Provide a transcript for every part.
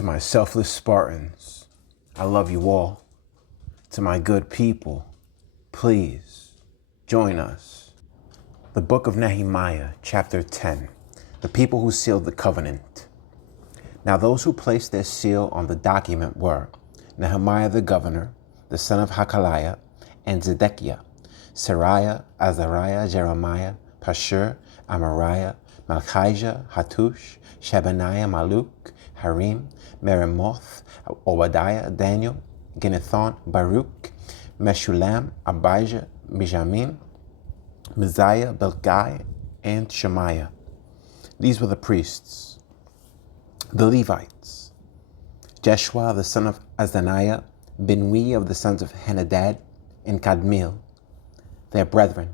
To my selfless Spartans, I love you all. To my good people, please join us. The Book of Nehemiah, chapter 10, the people who sealed the covenant. Now those who placed their seal on the document were Nehemiah the governor, the son of Hakaliah, and Zedekiah, Sariah, Azariah, Jeremiah, Pashur, Amariah, Malchijah, Hattush, Shebaniah, Maluk, Harim, Meremoth, Obadiah, Daniel, Ginnethon, Baruch, Meshulam, Abijah, Mijamin, Mizaiah, Belgai, and Shemaiah. These were the priests. The Levites: Jeshua the son of Azaniah, Binui of the sons of Henadad, and Kadmiel, their brethren,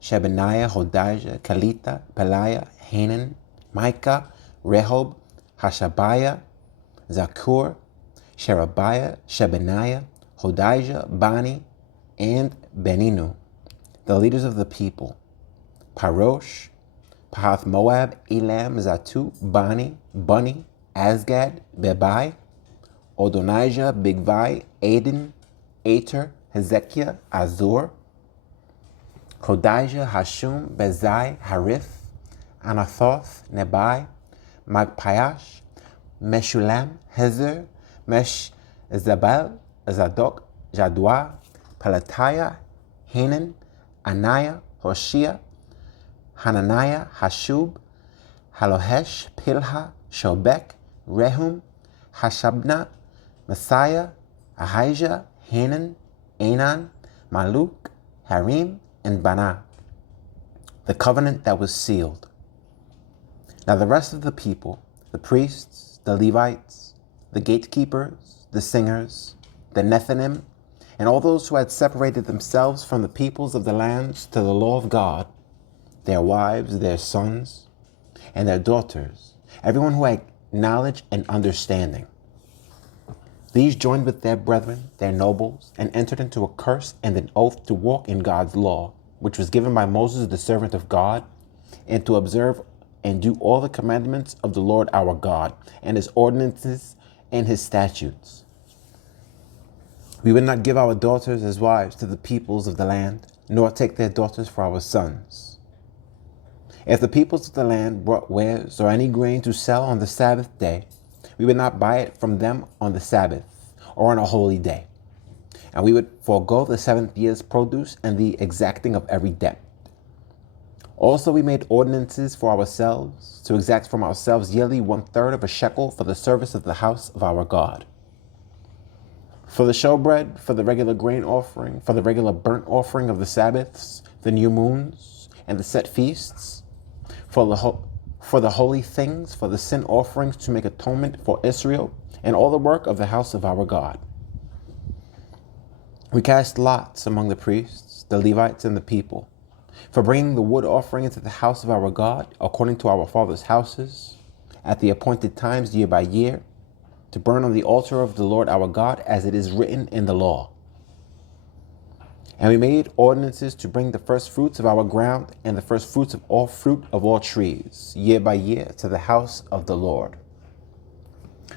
Shebaniah, Hodijah, Kalita, Peliah, Hanan, Micah, Rehob, Hashabiah, Zakur, Sherebiah, Shebaniah, Hodijah, Bani, and Beninu, the leaders of the people, Parosh, Pahath Moab, Elam, Zatu, Bani, Bunni, Asgad, Bebai, Odonijah, Bigvai, Aden, Ater, Hezekiah, Azur, Hodijah, Hashum, Bezai, Harith, Anathoth, Nebai, Magpiash, Meshulam, Hezer, Zabal, Zadok, Jadua, Pelatiah, Hanan, Anaiah, Hoshea, Hananiah, Hashub, Halohesh, Pilha, Shobek, Rehum, Hashabna, Messiah, Ahijah, Hanan, Anan, Maluk, Harim, and Bana, the covenant that was sealed. Now the rest of the people, the priests, the Levites, the gatekeepers, the singers, the Nethinim, and all those who had separated themselves from the peoples of the lands to the law of God, their wives, their sons, and their daughters, everyone who had knowledge and understanding. These joined with their brethren, their nobles, and entered into a curse and an oath to walk in God's law, which was given by Moses, the servant of God, and to observe and do all the commandments of the Lord our God, and his ordinances and his statutes. We would not give our daughters as wives to the peoples of the land, nor take their daughters for our sons. If the peoples of the land brought wares or any grain to sell on the Sabbath day, we would not buy it from them on the Sabbath or on a holy day. And we would forego the 7th year's produce and the exacting of every debt. Also, we made ordinances for ourselves to exact from ourselves yearly 1/3 of a shekel for the service of the house of our God. For the showbread, for the regular grain offering, for the regular burnt offering of the Sabbaths, the new moons, and the set feasts, for the holy things, for the sin offerings to make atonement for Israel, and all the work of the house of our God. We cast lots among the priests, the Levites, and the people, for bringing the wood offering into the house of our God, according to our fathers' houses, at the appointed times year by year, to burn on the altar of the Lord our God, as it is written in the law. And we made ordinances to bring the first fruits of our ground and the first fruits of all fruit of all trees, year by year, to the house of the Lord.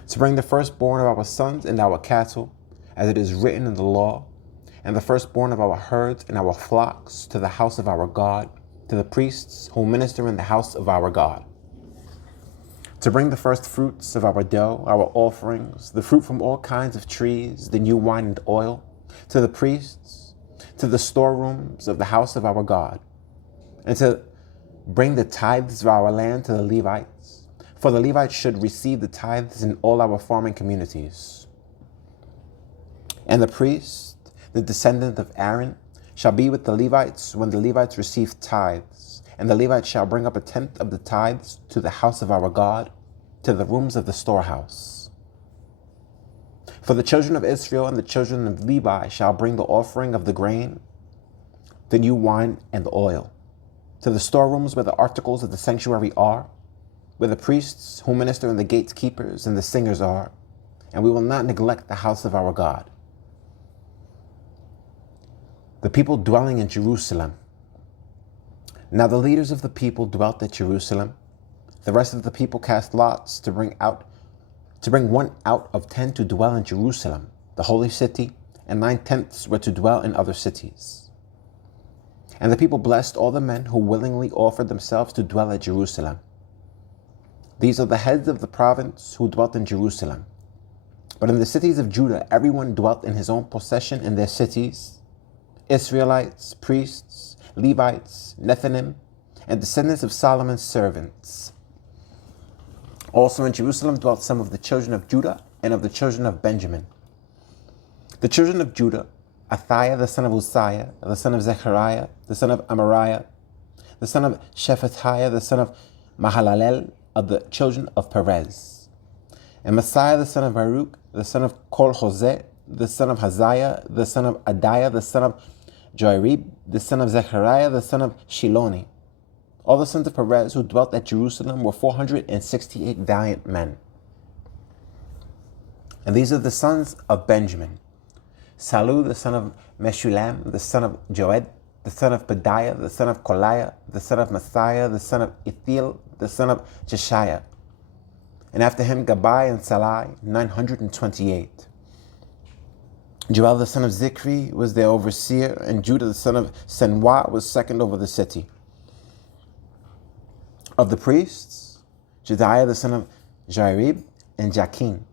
To bring the firstborn of our sons and our cattle, as it is written in the law, and the firstborn of our herds and our flocks to the house of our God, to the priests who minister in the house of our God. To bring the first fruits of our dough, our offerings, the fruit from all kinds of trees, the new wine and oil, to the priests, to the storerooms of the house of our God, and to bring the tithes of our land to the Levites, for the Levites should receive the tithes in all our farming communities. And the priest, the descendant of Aaron, shall be with the Levites when the Levites receive tithes, and the Levites shall bring up 1/10 of the tithes to the house of our God, to the rooms of the storehouse. For the children of Israel and the children of Levi shall bring the offering of the grain, the new wine, and the oil, to the storerooms where the articles of the sanctuary are, where the priests who minister and the gatekeepers and the singers are, and we will not neglect the house of our God. The people dwelling in Jerusalem. Now the leaders of the people dwelt at Jerusalem. The rest of the people cast lots to bring out to bring 1 out of 10 to dwell in Jerusalem, the holy city, and 9/10 were to dwell in other cities. And the people blessed all the men who willingly offered themselves to dwell at Jerusalem. These are the heads of the province who dwelt in Jerusalem. But in the cities of Judah, everyone dwelt in his own possession in their cities: Israelites, priests, Levites, Nethinim, and descendants of Solomon's servants. Also in Jerusalem dwelt some of the children of Judah and of the children of Benjamin. The children of Judah: Athiah the son of Uzziah, the son of Zechariah, the son of Amariah, the son of Shephatiah, the son of Mahalalel, of the children of Perez. And Messiah the son of Baruch, the son of Kol-Hoseh, the son of Haziah, the son of Adiah, the son of Joarib, the son of Zechariah, the son of Shiloni. All the sons of Perez who dwelt at Jerusalem were 468 valiant men. And these are the sons of Benjamin: Salu the son of Meshulam, the son of Joed, the son of Pedaiah, the son of Koliah, the son of Messiah, the son of Ithiel, the son of Jeshiah. And after him Gabai and Salai, 928. Joel the son of Zikri was their overseer, and Judah the son of Senwah was second over the city. Of the priests, Jediah the son of Jairib and Jakin.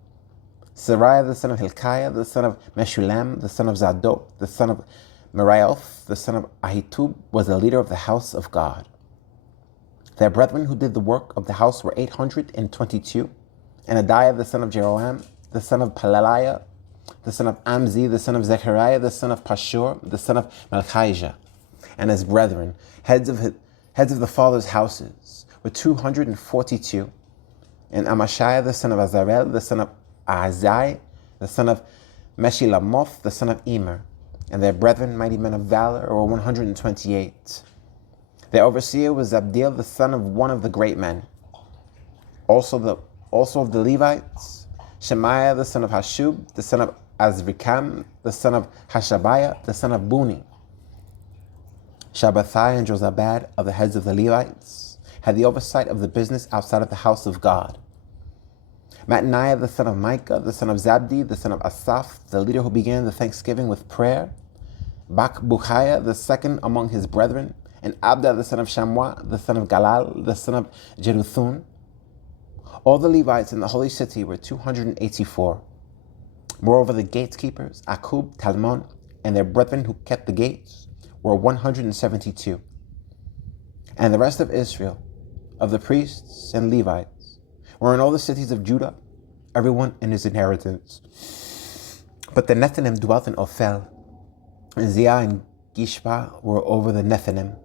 Sariah the son of Hilkiah, the son of Meshulam, the son of Zadok, the son of Meraioth, the son of Ahitub, was the leader of the house of God. Their brethren who did the work of the house were 822. And Adiah the son of Jeroham, the son of Pelaliah, the son of Amzi, the son of Zechariah, the son of Pashur, the son of Malchijah, and his brethren, heads of the fathers' houses, were 242. And Amashiah the son of Azarel, the son of Ahazai, the son of Meshilamoth, the son of Emer, and their brethren, mighty men of valor, were 128. Their overseer was Zabdiel, the son of one of the great men. Also of the Levites, Shemaiah, the son of Hashub, the son of Azrikam, the son of Hashabiah, the son of Buni. Shabbathai and Jozabad, of the heads of the Levites, had the oversight of the business outside of the house of God. Mattaniah, the son of Micah, the son of Zabdi, the son of Asaph, the leader who began the thanksgiving with prayer. Bakbukiah, the second among his brethren, and Abda, the son of Shammua, the son of Galal, the son of Jeduthun. All the Levites in the holy city were 284. Moreover, the gatekeepers, Akub, Talmon, and their brethren who kept the gates, were 172. And the rest of Israel, of the priests and Levites, were in all the cities of Judah, everyone in his inheritance. But the Nethinim dwelt in Ophel, and Ziah and Gishpa were over the Nethinim.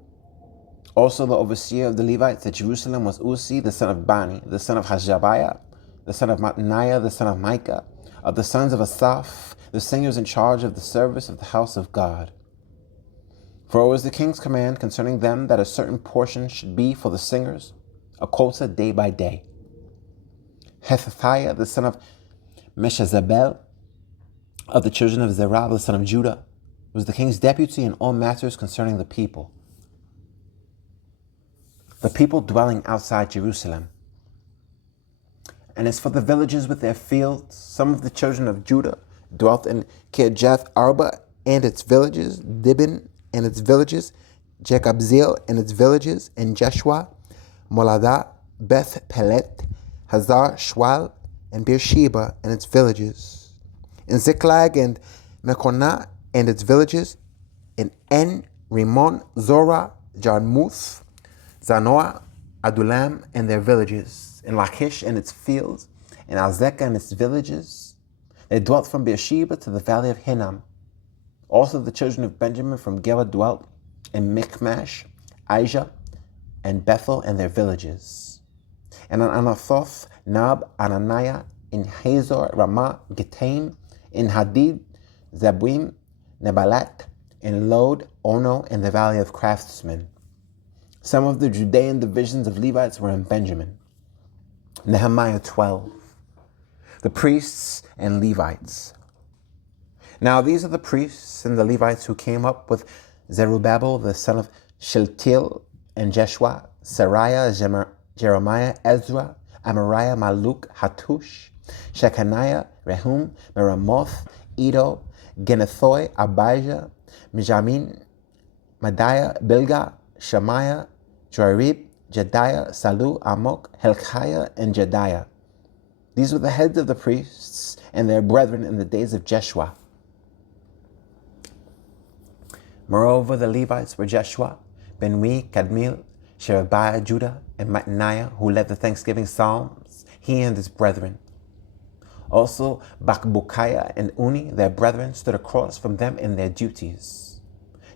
Also the overseer of the Levites at Jerusalem was Uzi, the son of Bani, the son of Hashabiah, the son of Mattaniah, the son of Micah, of the sons of Asaph, the singers in charge of the service of the house of God. For it was the king's command concerning them that a certain portion should be for the singers, a quota day by day. Hethathiah, the son of Meshezabel, of the children of Zerah, the son of Judah, was the king's deputy in all matters concerning the people dwelling outside Jerusalem. And as for the villages with their fields, some of the children of Judah dwelt in Kirjath Arba and its villages, Dibon and its villages, Jekabzeel and its villages, and Jeshua, Moladah, Beth Pelet, Hazar Shwal, and Beersheba and its villages, in Ziklag and Mekonah and its villages, in En, Rimon, Zorah, Jarmuth, Zanoah, Adulam and their villages, in Lachish and its fields, in Azekah and its villages. They dwelt from Beersheba to the valley of Hinnom. Also the children of Benjamin from Geba dwelt in Michmash, Aijah, and Bethel and their villages. And in Anathoth, Nab, Ananiah, in Hazor, Ramah, Gitaim, in Hadid, Zebuim, Nebalat, in Lod, Ono, and the valley of craftsmen. Some of the Judean divisions of Levites were in Benjamin. Nehemiah 12. The priests and Levites. Now these are the priests and the Levites who came up with Zerubbabel, the son of Shealtiel, and Jeshua, Sariah, Jeremiah, Ezra, Amariah, Maluk, Hattush, Shechaniah, Rehum, Meramoth, Edo, Genethoi, Abijah, Mijamin, Madiah, Bilgah, Shemaiah, Joarib, Jediah, Salu, Amok, Hilkiah, and Jediah. These were the heads of the priests and their brethren in the days of Jeshua. Moreover, the Levites were Jeshua, Benui, Kadmiel, Sherebiah, Judah, and Mattaniah, who led the thanksgiving psalms, he and his brethren. Also, Bakbukiah and Uni, their brethren, stood across from them in their duties.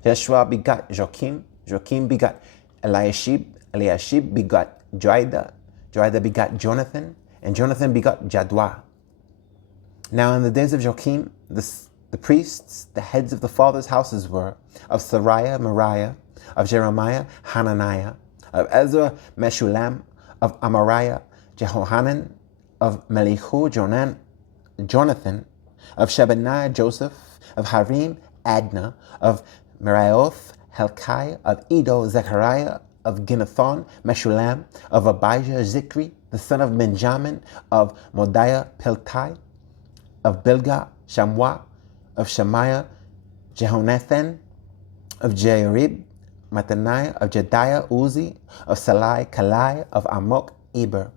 Jeshua begot Joachim, Joachim begot Eliashib, Eliashib begot Joiada, Joiada begot Jonathan, and Jonathan begot Jadua. Now in the days of Joachim, the priests, the heads of the fathers' houses were of Sariah, Moriah, of Jeremiah, Hananiah, of Ezra, Meshulam, of Amariah, Jehohanan, of Melichu, Jonathan, of Shebaniah, Joseph, of Harim, Adna, of Meraioth, Helkai, of Edo, Zechariah, of Ginnethon, Meshulam, of Abijah, Zikri, the son of Benjamin, of Modiah, Piltai, of Bilgah, Shamwa, of Shemaiah, Jehonathan, of Jearib, Mattaniah, of Jediah, Uzi, of Salai, Kalai, of Amok, Eber,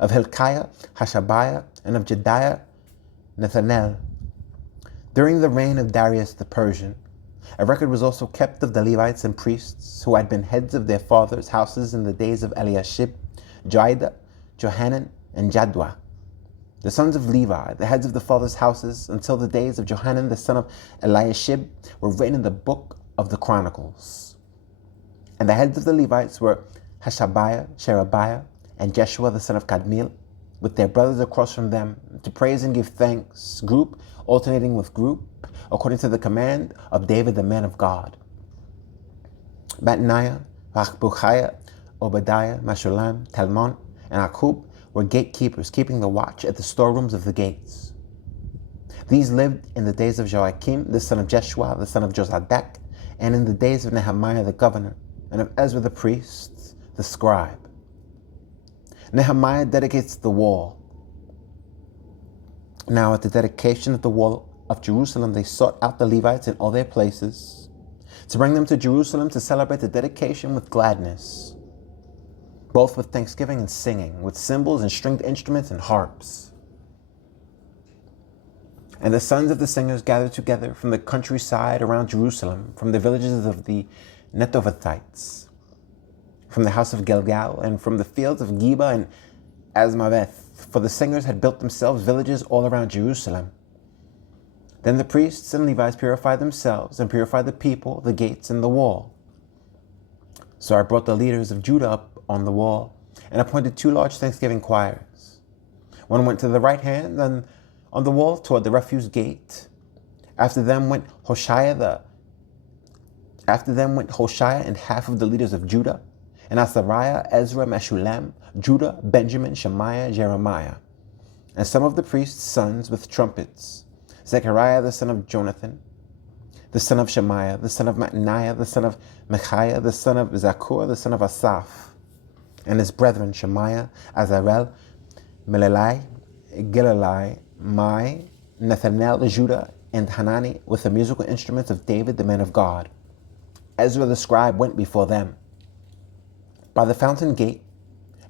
of Hilkiah, Hashabiah, and of Jediah, Nethanel. During the reign of Darius the Persian, a record was also kept of the Levites and priests who had been heads of their fathers' houses in the days of Eliashib, Joiada, Johanan, and Jadua. The sons of Levi, the heads of the fathers' houses, until the days of Johanan the son of Eliashib, were written in the book of the Chronicles. And the heads of the Levites were Hashabiah, Sherebiah, and Jeshua the son of Kadmiel, with their brothers across from them, to praise and give thanks, group alternating with group, according to the command of David the man of God. Mattaniah, Bakbukiah, Obadiah, Meshulam, Talmon, and Akub were gatekeepers, keeping the watch at the storerooms of the gates. These lived in the days of Joachim, the son of Jeshua, the son of Josadak, and in the days of Nehemiah the governor, and of Ezra the priest, the scribe. Nehemiah dedicates the wall. Now at the dedication of the wall of Jerusalem, they sought out the Levites in all their places to bring them to Jerusalem to celebrate the dedication with gladness, both with thanksgiving and singing, with cymbals and stringed instruments and harps. And the sons of the singers gathered together from the countryside around Jerusalem, from the villages of the Netophathites, from the house of Gilgal, and from the fields of Geba and Azmaveth, for the singers had built themselves villages all around Jerusalem. Then the priests and Levites purified themselves and purified the people, the gates, and the wall. So I brought the leaders of Judah up on the wall and appointed 2 large thanksgiving choirs. One went to the right hand and on the wall toward the refuse gate. After them went Hoshea and half of the leaders of Judah, and Azariah, Ezra, Meshulam, Judah, Benjamin, Shemaiah, Jeremiah, and some of the priests' sons with trumpets, Zechariah the son of Jonathan, the son of Shemaiah, the son of Mattaniah, the son of Micaiah, the son of Zakur, the son of Asaph, and his brethren Shemaiah, Azarel, Melelai, Gilalai, Mai, Nethanel, Judah, and Hanani, with the musical instruments of David the man of God. Ezra the scribe went before them. By the fountain gate,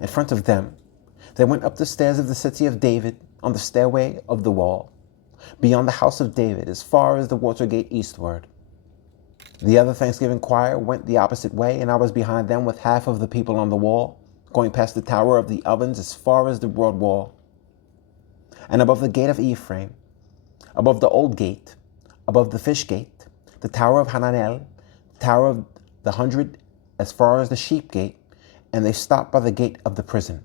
in front of them, they went up the stairs of the city of David on the stairway of the wall, beyond the house of David, as far as the water gate eastward. The other thanksgiving choir went the opposite way, and I was behind them with half of the people on the wall, going past the tower of the ovens as far as the broad wall. And above the gate of Ephraim, above the old gate, above the fish gate, the tower of Hananel, the tower of the 100, as far as the sheep gate, and they stopped by the gate of the prison.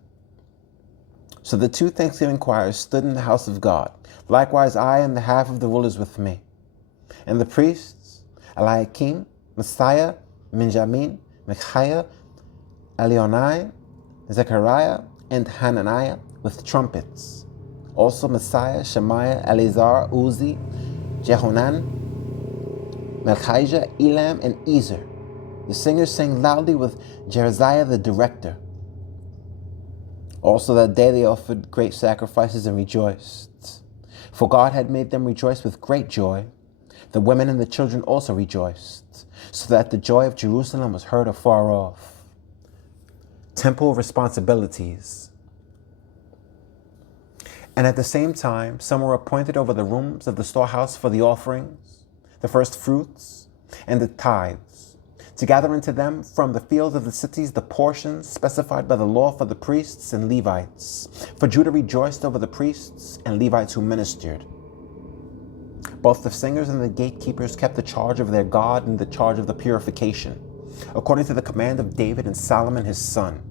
So the 2 thanksgiving choirs stood in the house of God. Likewise I and the half of the rulers with me. And the priests, Eliakim, Messiah, Benjamin, Micaiah, Elionai, Zechariah, and Hananiah with trumpets. Also Messiah, Shemaiah, Eleazar, Uzi, Jehonan, Melchijah, Elam, and Ezer. The singers sang loudly with Jereziah the director. Also that day they offered great sacrifices and rejoiced. For God had made them rejoice with great joy. The women and the children also rejoiced, so that the joy of Jerusalem was heard afar off. Temple responsibilities. And at the same time, some were appointed over the rooms of the storehouse for the offerings, the first fruits, and the tithes, to gather into them from the fields of the cities the portions specified by the law for the priests and Levites. For Judah rejoiced over the priests and Levites who ministered. Both the singers and the gatekeepers kept the charge of their God and the charge of the purification, according to the command of David and Solomon his son.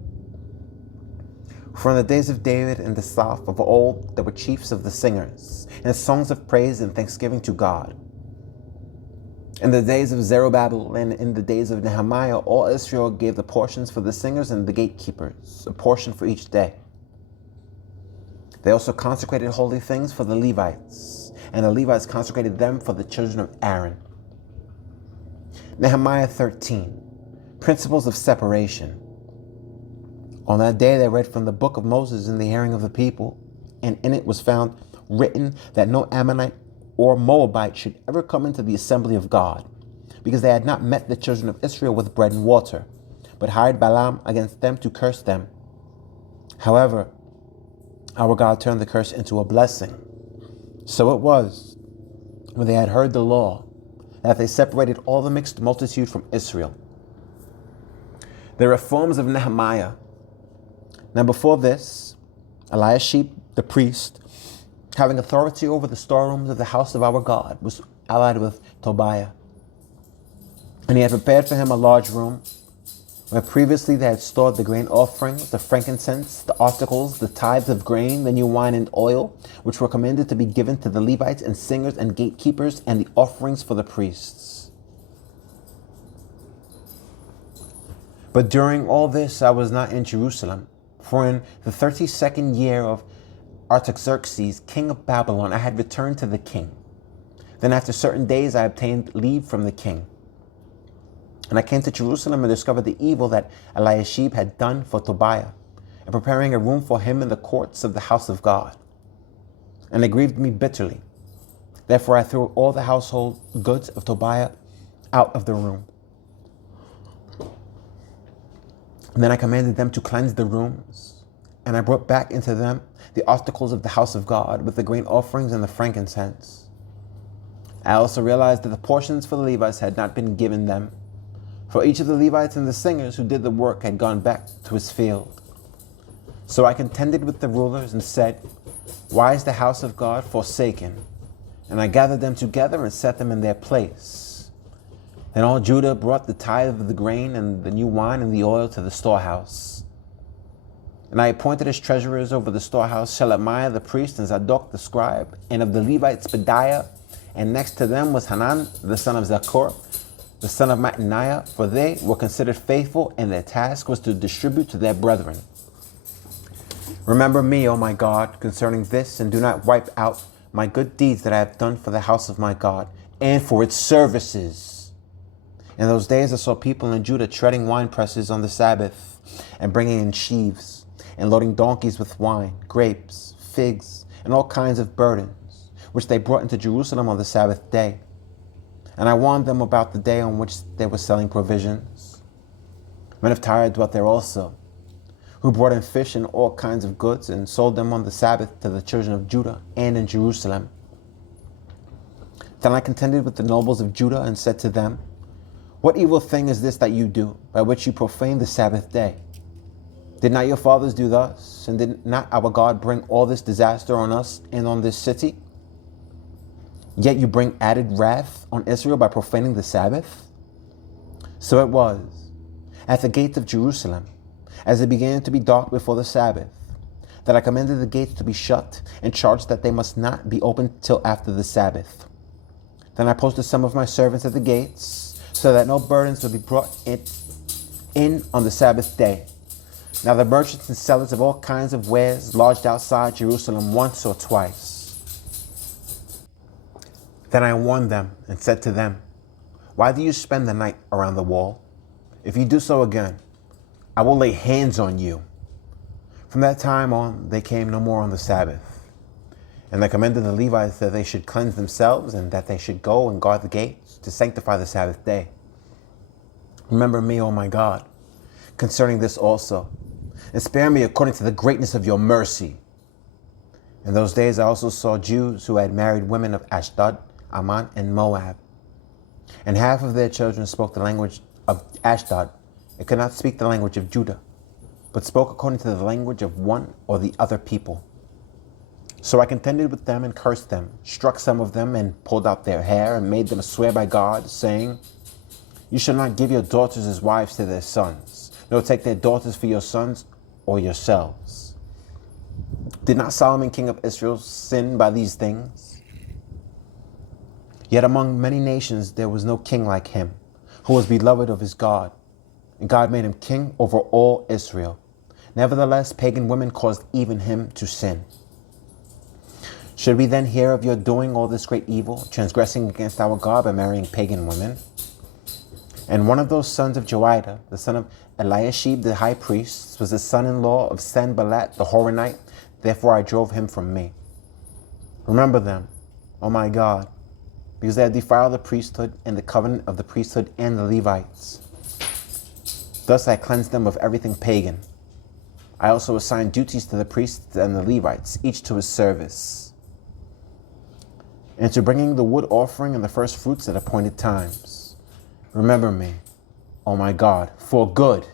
For in the days of David in the south of old there were chiefs of the singers, and songs of praise and thanksgiving to God. In the days of Zerubbabel and in the days of Nehemiah, all Israel gave the portions for the singers and the gatekeepers, a portion for each day. They also consecrated holy things for the Levites, and the Levites consecrated them for the children of Aaron. Nehemiah 13, Principles of Separation. On that day they read from the book of Moses in the hearing of the people, and in it was found written that no Ammonite or Moabite should ever come into the assembly of God, because they had not met the children of Israel with bread and water, but hired Balaam against them to curse them. However, our God turned the curse into a blessing. So it was, when they had heard the law, that they separated all the mixed multitude from Israel. The reforms of Nehemiah. Now before this, Eliashib, the priest, having authority over the storerooms of the house of our God, was allied with Tobiah. And he had prepared for him a large room, where previously they had stored the grain offerings, the frankincense, the articles, the tithes of grain, the new wine and oil, which were commanded to be given to the Levites and singers and gatekeepers, and the offerings for the priests. But during all this I was not in Jerusalem, for in the 32nd year of Artaxerxes, king of Babylon, I had returned to the king. Then after certain days I obtained leave from the king. And I came to Jerusalem and discovered the evil that Eliashib had done for Tobiah, and preparing a room for him in the courts of the house of God. And it grieved me bitterly. Therefore I threw all the household goods of Tobiah out of the room. And then I commanded them to cleanse the rooms, and I brought back into them the articles of the house of God, with the grain offerings and the frankincense. I also realized that the portions for the Levites had not been given them, for each of the Levites and the singers who did the work had gone back to his field. So I contended with the rulers and said, "Why is the house of God forsaken?" And I gathered them together and set them in their place. Then all Judah brought the tithe of the grain and the new wine and the oil to the storehouse. And I appointed as treasurers over the storehouse Shelemiah the priest and Zadok the scribe, and of the Levites Pedaiah, and next to them was Hanan the son of Zaccur, the son of Mattaniah, for they were considered faithful, and their task was to distribute to their brethren. Remember me, O my God, concerning this, and do not wipe out my good deeds that I have done for the house of my God, and for its services. In those days I saw people in Judah treading wine presses on the Sabbath, and bringing in sheaves, and loading donkeys with wine, grapes, figs, and all kinds of burdens, which they brought into Jerusalem on the Sabbath day. And I warned them about the day on which they were selling provisions. Men of Tyre dwelt there also, who brought in fish and all kinds of goods, and sold them on the Sabbath to the children of Judah and in Jerusalem. Then I contended with the nobles of Judah and said to them, "What evil thing is this that you do, by which you profane the Sabbath day? Did not your fathers do thus? And did not our God bring all this disaster on us and on this city? Yet you bring added wrath on Israel by profaning the Sabbath?" So it was, at the gates of Jerusalem, as it began to be dark before the Sabbath, that I commanded the gates to be shut and charged that they must not be opened till after the Sabbath. Then I posted some of my servants at the gates, so that no burdens would be brought in on the Sabbath day. Now the merchants and sellers of all kinds of wares lodged outside Jerusalem once or twice. Then I warned them and said to them, "Why do you spend the night around the wall? If you do so again, I will lay hands on you. From that time on, they came no more on the Sabbath. And they commanded the Levites that they should cleanse themselves and that they should go and guard the gates to sanctify the Sabbath day. Remember me, O my God, concerning this also, and spare me according to the greatness of your mercy. In those days I also saw Jews who had married women of Ashdod, Ammon, and Moab. And half of their children spoke the language of Ashdod and could not speak the language of Judah, but spoke according to the language of one or the other people. So I contended with them and cursed them, struck some of them and pulled out their hair and made them swear by God, saying, you shall not give your daughters as wives to their sons, nor take their daughters for your sons or yourselves. Did not Solomon, king of Israel, sin by these things? Yet among many nations there was no king like him, who was beloved of his God, and God made him king over all Israel. Nevertheless, pagan women caused even him to sin. Should we then hear of your doing all this great evil, transgressing against our God by marrying pagan women? And one of those sons of Joiada, the son of Eliashib the high priest, was the son-in-law of Sanballat the Horonite. Therefore I drove him from me. Remember them, O my God, because they have defiled the priesthood and the covenant of the priesthood and the Levites. Thus I cleansed them of everything pagan. I also assigned duties to the priests and the Levites, each to his service, and to bringing the wood offering and the first fruits at appointed times. Remember me, O my God, for good,